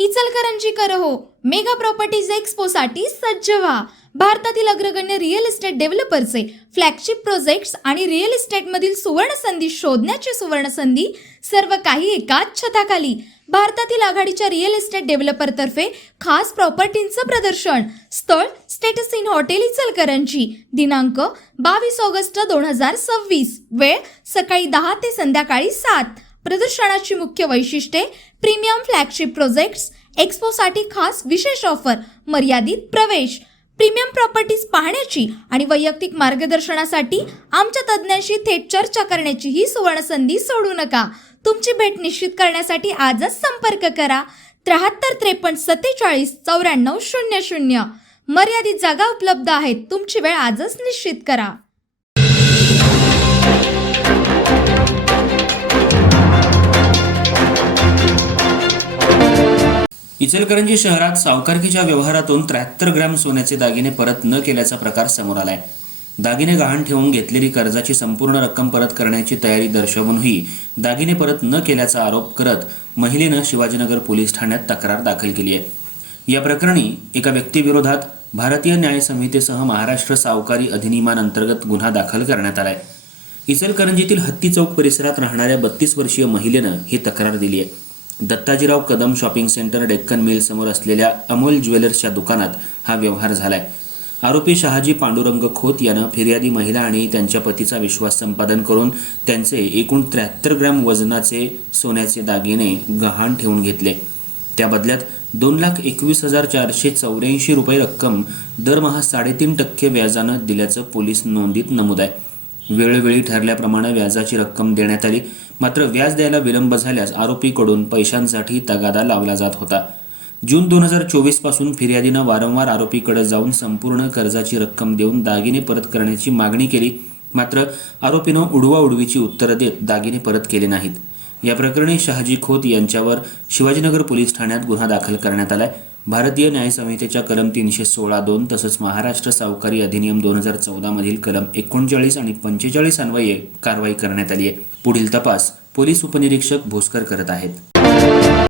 इचलकरंजीकर हो, mega properties एक्स्पोसाठी सज्ज व्हा. भारतातील अग्रगण्य रिअल इस्टेट डेव्हलपरचे फ्लॅगशिप प्रोजेक्ट्स आणि रिअल इस्टेटमधील सुवर्ण संधी शोधण्याची सुवर्ण संधी, सर्व काही एकाच छताखाली. भारतातील आघाडीच्या रिअल इस्टेट डेव्हलपरतर्फे खास प्रॉपर्टींचं प्रदर्शन. स्थळ स्टेटस इन हॉटेल इचलकरंजी. दिनांक 22 ऑगस्ट 2026. वेळ सकाळी 10 ते संध्याकाळी 7. प्रदर्शनाची मुख्य वैशिष्ट्ये: प्रीमियम फ्लॅगशिप प्रोजेक्ट्स. एक्स्पोसाठी खास विशेष ऑफर, मर्यादित प्रवेश. प्रीमियम प्रॉपर्टीज पाहण्याची आणि वैयक्तिक मार्गदर्शनासाठी आमच्या तज्ज्ञांशी थेट चर्चा करण्याची ही सुवर्ण संधी सोडू नका. तुमची भेट निश्चित करण्यासाठी आजच संपर्क करा. 73 53 47 94 00. मर्यादित जागा उपलब्ध आहेत. तुमची वेळ आजच निश्चित करा. इचलकरंजी शहरात सावकारकीच्या व्यवहारातून 73 ग्रॅम सोन्याचे दागिने परत न केल्याचा प्रकार समोर आलाय. दागिने गहाण ठेवून घेतलेली कर्जाची संपूर्ण रक्कम परत करण्याची तयारी दर्शवूनही दागिने परत न केल्याचा आरोप करत महिलेनं शिवाजीनगर पोलीस ठाण्यात तक्रार दाखल केली आहे. या प्रकरणी एका व्यक्तीविरोधात भारतीय न्याय संहितेसह महाराष्ट्र सावकारी अधिनियमांतर्गत गुन्हा दाखल करण्यात आलाय. इचलकरंजीतील हत्ती चौक परिसरात राहणाऱ्या 32 वर्षीय महिलेनं ही तक्रार दिली आहे. Dattajirao Kadam shopping centre Deccan mill समोर असलेल्या अमोल ज्वेलर्सच्या दुकानात हा व्यवहार झालाय. आरोपी शहाजी पांडुरंग खोत यानं फिर्यादी महिला आणि त्यांच्या पतीचा विश्वास संपादन करून त्यांचे एकूण 73 ग्रॅम वजनाचे सोन्याचे दागिने गहाण ठेवून घेतले. त्या बदल्यात 2,21,484 रुपये रक्कम दरमहा 3.5% व्याजानं दिल्याचं पोलीस नोंदीत नमूद आहे. वेळोवेळी ठरल्याप्रमाणे व्याजाची रक्कम देण्यात आली. मात्र व्याज द्यायला विलंब झाल्यास आरोपीकडून पैशांसाठी तगादा लावला जात होता. जून 2024 पासून फिर्यादीनं वारंवार आरोपीकडे जाऊन संपूर्ण कर्जाची रक्कम देऊन दागिने परत करण्याची मागणी केली. मात्र आरोपीनं उडवाउडवीची उत्तरं देत दागिने परत केले नाहीत. या प्रकरणी शहाजी खोत यांच्यावर शिवाजीनगर पोलीस ठाण्यात गुन्हा दाखल करण्यात आलाय. भारतीय न्याय संहितेच्या कलम 316(2) तसंच महाराष्ट्र सावकारी अधिनियम 2014 मधील कलम 39 आणि 45 अन्वये कारवाई करण्यात आली आहे. पुढील तपास पोलीस उपनिरीक्षक भोसकर करत आहेत.